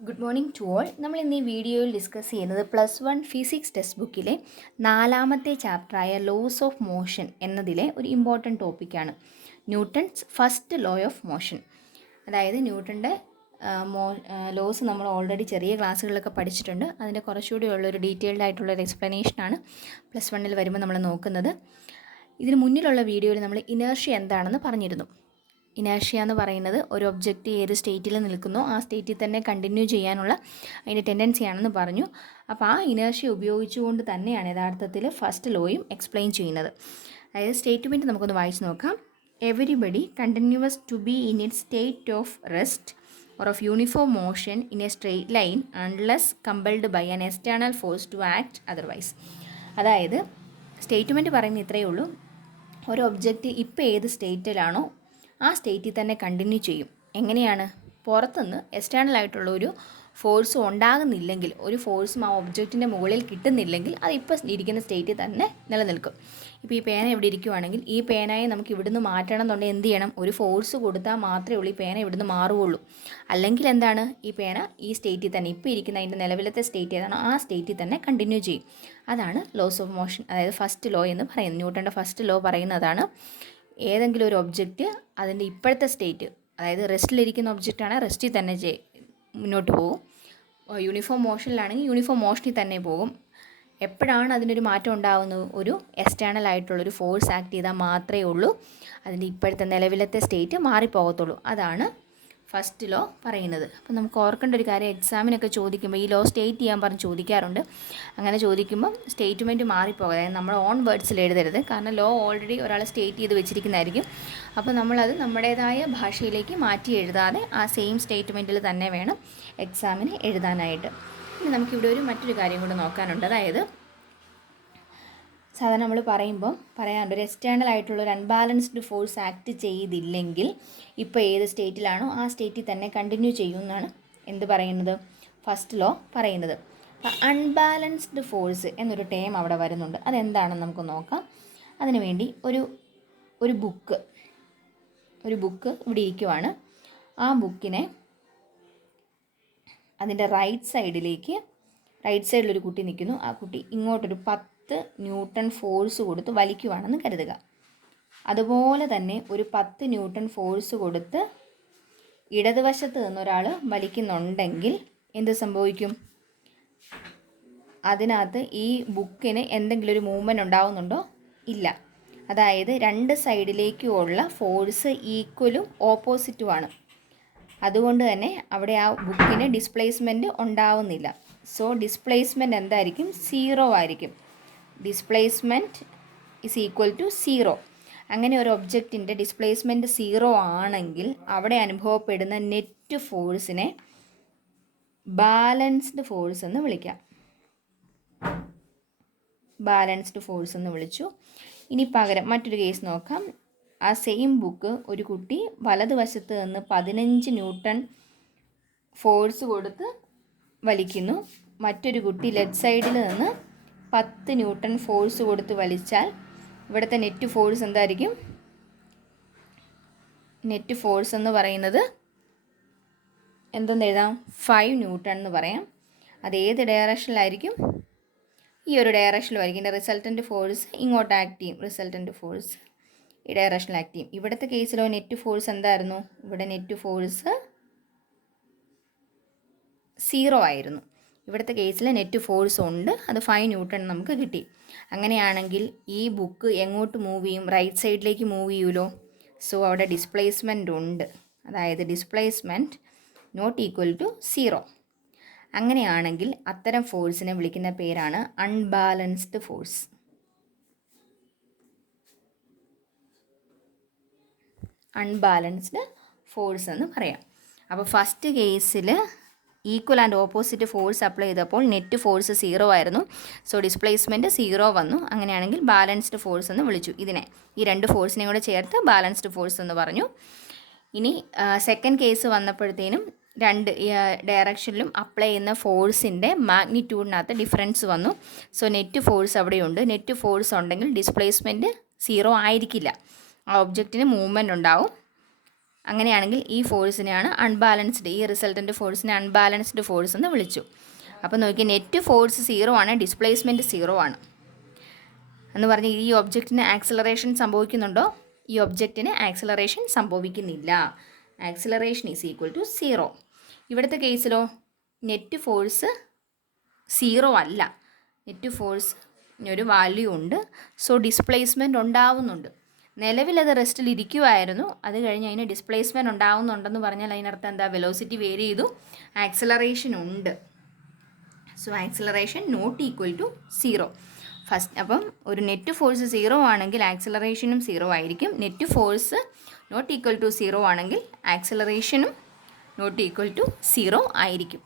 Good morning to all. നമ്മൾ ഇന്ന് ഈ വീഡിയോയിൽ ഡിസ്കസ് ചെയ്യുന്നത് +1 ഫിസിക്സ് ടെക്സ്റ്റ് ബുക്കിലെ 4ാമത്തെ ചാപ്റ്ററായ ലോസ് ഓഫ് മോഷൻ എന്നതിലെ ഒരു ഇമ്പോർട്ടൻറ്റ് ടോപ്പിക്കാണ് Newton's first law of motion. അതായത് ന്യൂട്ടൻ്റെ ലോസ് നമ്മൾ ഓൾറെഡി ചെറിയ ക്ലാസ്സുകളിലൊക്കെ പഠിച്ചിട്ടുണ്ട്. അതിൻ്റെ കുറച്ചുകൂടി ഉള്ളൊരു ഡീറ്റെയിൽഡ് ആയിട്ടുള്ളൊരു എക്സ്പ്ലനേഷനാണ് +1 വരുമ്പോൾ നമ്മൾ നോക്കുന്നത്. ഇതിന് മുന്നിലുള്ള വീഡിയോയിൽ നമ്മൾ ഇനേർഷ്യ എന്താണെന്ന് പറഞ്ഞിരുന്നു. ഇനേർഷ്യ എന്ന് പറയുന്നത് ഒരു ഒബ്ജക്റ്റ് ഏത് സ്റ്റേറ്റിൽ നിൽക്കുന്നോ ആ സ്റ്റേറ്റിൽ തന്നെ കണ്ടിന്യൂ ചെയ്യാനുള്ള അതിൻ്റെ ടെൻഡൻസിയാണെന്ന് പറഞ്ഞു. അപ്പോൾ ആ ഇനേർഷ്യ ഉപയോഗിച്ചുകൊണ്ട് തന്നെയാണ് യഥാർത്ഥത്തിൽ ഫസ്റ്റ് ലോയും എക്സ്പ്ലെയിൻ ചെയ്യുന്നത്. അതായത് സ്റ്റേറ്റ്മെൻറ്റ് നമുക്കൊന്ന് വായിച്ച് നോക്കാം. Everybody continues to be in it state of rest or of uniform motion in a straight line unless compelled by an external force to act otherwise. അതായത് സ്റ്റേറ്റ്മെൻറ്റ് പറയുന്നത് ഇത്രയേ ഉള്ളൂ. ഒരു ഒബ്ജക്റ്റ് ഇപ്പോൾ ഏത് സ്റ്റേറ്റിലാണോ ആ സ്റ്റേറ്റിൽ തന്നെ കണ്ടിന്യൂ ചെയ്യും. എങ്ങനെയാണ്? പുറത്തുനിന്ന് എക്സ്റ്റേണൽ ആയിട്ടുള്ള ഒരു ഫോഴ്സ് ഉണ്ടാകുന്നില്ലെങ്കിൽ, ഒരു ഫോഴ്സും ആ ഒബ്ജക്റ്റിൻ്റെ മുകളിൽ കിട്ടുന്നില്ലെങ്കിൽ അത് ഇപ്പോൾ ഇരിക്കുന്ന സ്റ്റേറ്റിൽ തന്നെ നിലനിൽക്കും. ഇപ്പോൾ ഈ പേന ഇവിടെ ഇരിക്കുവാണെങ്കിൽ ഈ പേനയെ നമുക്ക് ഇവിടുന്ന് മാറ്റണം എന്നുണ്ടെങ്കിൽ എന്ത് ചെയ്യണം? ഒരു ഫോഴ്സ് കൊടുത്താൽ മാത്രമേ ഉള്ളൂ ഈ പേന ഇവിടുന്ന് മാറുകയുള്ളൂ. അല്ലെങ്കിൽ എന്താണ്? ഈ പേന ഈ സ്റ്റേറ്റിൽ തന്നെ ഇപ്പോൾ ഇരിക്കുന്ന അതിൻ്റെ നിലവിലത്തെ സ്റ്റേറ്റ് ഏതാണോ ആ സ്റ്റേറ്റിൽ തന്നെ കണ്ടിന്യൂ ചെയ്യും. അതാണ് ലോസ് ഓഫ് മോഷൻ, അതായത് ഫസ്റ്റ് ലോ എന്ന് പറയുന്നത്. ന്യൂട്ടൻ്റെ ഫസ്റ്റ് ലോ പറയുന്നതാണ് ഏതെങ്കിലും ഒരു ഒബ്ജക്റ്റ് അതിൻ്റെ ഇപ്പോഴത്തെ സ്റ്റേറ്റ്, അതായത് റെസ്റ്റിലിരിക്കുന്ന ഒബ്ജക്റ്റാണ് റെസ്റ്റിൽ തന്നെ മുന്നോട്ട് പോകും. യൂണിഫോം മോഷനിലാണെങ്കിൽ യൂണിഫോം മോഷനിൽ തന്നെ പോകും. എപ്പോഴാണ് അതിനൊരു മാറ്റം ഉണ്ടാകുന്നത്? ഒരു എക്സ്റ്റേണൽ ആയിട്ടുള്ളൊരു ഫോഴ്സ് ആക്ട് ചെയ്താൽ മാത്രമേ ഉള്ളൂ അതിൻ്റെ ഇപ്പോഴത്തെ നിലവിലത്തെ സ്റ്റേറ്റ് മാറിപ്പോകത്തുള്ളൂ. അതാണ് ഫസ്റ്റ് ലോ പറയുന്നത്. അപ്പോൾ നമുക്ക് ഓർക്കേണ്ട ഒരു കാര്യം, എക്സാമിനൊക്കെ ചോദിക്കുമ്പോൾ ഈ ലോ സ്റ്റേറ്റ് ചെയ്യാൻ പറഞ്ഞ് ചോദിക്കാറുണ്ട്. അങ്ങനെ ചോദിക്കുമ്പോൾ സ്റ്റേറ്റ്മെൻറ്റ് മാറിപ്പോകും. അതായത് നമ്മൾ ഓൺ വേർഡ്സിൽ എഴുതരുത്. കാരണം ലോ ഓൾറെഡി ഒരാൾ സ്റ്റേറ്റ് ചെയ്ത് വെച്ചിരിക്കുന്നതായിരിക്കും. അപ്പോൾ നമ്മളത് നമ്മുടേതായ ഭാഷയിലേക്ക് മാറ്റി എഴുതാതെ ആ സെയിം സ്റ്റേറ്റ്മെൻറ്റിൽ തന്നെ വേണം എക്സാമിന് എഴുതാനായിട്ട്. ഇനി നമുക്കിവിടെ മറ്റൊരു കാര്യം കൂടെ നോക്കാനുണ്ട്. അതായത് സാധാരണ നമ്മൾ പറയാറുണ്ട് ഒരു എക്സ്റ്റേണൽ ആയിട്ടുള്ള ഒരു അൺബാലൻസ്ഡ് ഫോഴ്സ് ആക്ട് ചെയ്തില്ലെങ്കിൽ ഇപ്പോൾ ഏത് സ്റ്റേറ്റിലാണോ ആ സ്റ്റേറ്റിൽ തന്നെ കണ്ടിന്യൂ ചെയ്യുമെന്നാണ് എന്ത് പറയുന്നത്? ഫസ്റ്റ് ലോ പറയുന്നത്. അപ്പോൾ അൺബാലൻസ്ഡ് ഫോഴ്സ് എന്നൊരു ടേം അവിടെ വരുന്നുണ്ട്. അതെന്താണെന്ന് നമുക്ക് നോക്കാം. അതിനു വേണ്ടി ഒരു ബുക്ക് ഇവിടെ ഇരിക്കുവാണ്. ആ ബുക്കിനെ അതിൻ്റെ റൈറ്റ് സൈഡിലൊരു കുട്ടി നിൽക്കുന്നു. ആ കുട്ടി ഇങ്ങോട്ടൊരു 10 ന്യൂട്ടൺ ഫോഴ്സ് കൊടുത്ത് വലിക്കുവാണെന്ന് കരുതുക. അതുപോലെ തന്നെ ഒരു 10 ന്യൂട്ടൺ ഫോഴ്സ് കൊടുത്ത് ഇടതുവശത്ത് നിന്നൊരാൾ വലിക്കുന്നുണ്ടെങ്കിൽ എന്ത് സംഭവിക്കും? അതിനകത്ത് ഈ ബുക്കിന് എന്തെങ്കിലും ഒരു മൂവ്മെൻറ്റ് ഉണ്ടാവുന്നുണ്ടോ? ഇല്ല. അതായത് രണ്ട് സൈഡിലേക്കുമുള്ള ഫോഴ്സ് ഈക്വലും ഓപ്പോസിറ്റുമാണ്. അതുകൊണ്ട് തന്നെ അവിടെ ആ ബുക്കിന് ഡിസ്പ്ലേസ്മെൻറ്റ് ഉണ്ടാവുന്നില്ല. സോ ഡിസ്പ്ലേസ്മെൻറ്റ് എന്തായിരിക്കും? 0 ആയിരിക്കും. Displacement is equal to 0. അങ്ങനെ ഒരു ഒബ്ജക്റ്റിൻ്റെ ഡിസ്പ്ലേസ്മെൻറ്റ് 0 ആണെങ്കിൽ അവിടെ അനുഭവപ്പെടുന്ന നെറ്റ് ഫോഴ്സിനെ ബാലൻസ്ഡ് ഫോഴ്സ് എന്ന് വിളിക്കാം. ബാലൻസ്ഡ് ഫോഴ്സ് എന്ന് വിളിച്ചു. ഇനി പകരം മറ്റൊരു കേസ് നോക്കാം. ആ സെയിം ബുക്ക് ഒരു കുട്ടി വലതുവശത്ത് നിന്ന് 15 ന്യൂട്ടൺ ഫോഴ്സ് കൊടുത്ത് വലിക്കുന്നു. മറ്റൊരു കുട്ടി ലെഫ്റ്റ് സൈഡിൽ നിന്ന് 10 ന്യൂട്ടൺ ഫോഴ്സ് കൊടുത്ത് വലിച്ചാൽ ഇവിടുത്തെ നെറ്റ് ഫോഴ്സ് എന്തായിരിക്കും? നെറ്റ് ഫോഴ്സ് എന്ന് പറയുന്നത് എന്തെന്ന് എഴുതാം? 5 ന്യൂട്ടൺ എന്ന് പറയാം. അത് ഏത് ഡയറക്ഷനിലായിരിക്കും? ഈ ഒരു ഡയറക്ഷനിലായിരിക്കും. ഇതിൻ്റെ റിസൾട്ടൻ്റ് ഫോഴ്സ് ഇങ്ങോട്ട് ആക്ട് ചെയ്യും. റിസൾട്ടൻ്റ് ഫോഴ്സ് ഈ ഡയറക്ഷനിൽ ആക്ട് ചെയ്യും. ഇവിടുത്തെ കേസിലോ നെറ്റ് ഫോഴ്സ് എന്തായിരുന്നു? ഇവിടെ നെറ്റ് ഫോഴ്സ് 0 ആയിരുന്നു. ഇവിടുത്തെ കേസിൽ നെറ്റ് ഫോഴ്സ് ഉണ്ട്, അത് 5 ന്യൂട്ടൺ നമുക്ക് കിട്ടി. അങ്ങനെയാണെങ്കിൽ ഈ ബുക്ക് എങ്ങോട്ട് മൂവ് ചെയ്യും? റൈറ്റ് സൈഡിലേക്ക് മൂവ് ചെയ്യുമല്ലോ. സോ അവിടെ ഡിസ്പ്ലേസ്മെൻ്റ് ഉണ്ട്. അതായത് ഡിസ്പ്ലേസ്മെൻറ്റ് നോട്ട് ഈക്വൽ ടു 0. അങ്ങനെയാണെങ്കിൽ അത്തരം ഫോഴ്സിനെ വിളിക്കുന്ന പേരാണ് അൺബാലൻസ്ഡ് ഫോഴ്സ്. അൺബാലൻസ്ഡ് ഫോഴ്സ് എന്ന് പറയാം. അപ്പോൾ ഫസ്റ്റ് കേസിൽ equal and opposite force apply ചെയ്തപ്പോൾ നെറ്റ് ഫോഴ്സ് 0 ആയിരുന്നു. സോ ഡിസ്പ്ലേസ്മെൻറ്റ് 0 വന്നു. അങ്ങനെയാണെങ്കിൽ ബാലൻസ്ഡ് ഫോഴ്സ് എന്ന് വിളിച്ചു. ഈ രണ്ട് ഫോഴ്സിനെയും കൂടെ ചേർത്ത് ബാലൻസ്ഡ് ഫോഴ്സ് എന്ന് പറഞ്ഞു. ഇനി സെക്കൻഡ് കേസ് വന്നപ്പോഴത്തേനും രണ്ട് ഡയറക്ഷനിലും അപ്ലൈ ചെയ്യുന്ന ഫോഴ്സിൻ്റെ മാഗ്നിറ്റ്യൂഡിനകത്ത് ഡിഫറൻസ് വന്നു. സോ നെറ്റ് ഫോഴ്സ് അവിടെയുണ്ട്. നെറ്റ് ഫോഴ്സ് ഉണ്ടെങ്കിൽ ഡിസ്പ്ലേസ്മെൻറ്റ് 0 ആയിരിക്കില്ല. ആ ഒബ്ജക്റ്റിന് മൂവ്മെൻറ്റ് ഉണ്ടാവും. അങ്ങനെയാണെങ്കിൽ ഈ ഫോഴ്സിനെയാണ് അൺബാലൻസ്ഡ്, ഈ റിസൾട്ടൻ്റ് ഫോഴ്സിനെ അൺബാലൻസ്ഡ് ഫോഴ്സ് എന്ന് വിളിച്ചു. അപ്പോൾ നോക്കി, നെറ്റ് ഫോഴ്സ് 0 ആണ്, ഡിസ്പ്ലേസ്മെൻറ്റ് 0 ആണ് എന്ന് പറഞ്ഞ് ഈ ഒബ്ജക്റ്റിന് ആക്സിലറേഷൻ സംഭവിക്കുന്നുണ്ടോ? ഈ ഒബ്ജക്റ്റിന് ആക്സിലറേഷൻ സംഭവിക്കുന്നില്ല. Acceleration is equal to 0. ഇവിടുത്തെ കേസിലോ നെറ്റ് ഫോഴ്സ് 0 അല്ല, നെറ്റ് ഫോഴ്സ് ഒരു വാല്യൂ ഉണ്ട്. സോ ഡിസ്പ്ലേസ്മെൻറ്റ് ഉണ്ടാവുന്നുണ്ട്. നിലവിലത് റെസ്റ്റിൽ ഇരിക്കുമായിരുന്നു, അത് കഴിഞ്ഞ് അതിന് ഡിസ്പ്ലേസ്മെൻറ്റ് ഉണ്ടാവുന്നുണ്ടെന്ന് പറഞ്ഞാൽ അതിനർത്ഥം എന്താ? വെലോസിറ്റി വേരി ചെയ്തു, ആക്സിലറേഷൻ ഉണ്ട്. So acceleration not equal to 0. First അപ്പം ഒരു നെറ്റ് ഫോഴ്സ് 0 ആണെങ്കിൽ ആക്സിലറേഷനും 0 ആയിരിക്കും. Net force not equal to 0 ആണെങ്കിൽ ആക്സിലറേഷനും നോട്ട് ഈക്വൽ ടു 0 ആയിരിക്കും.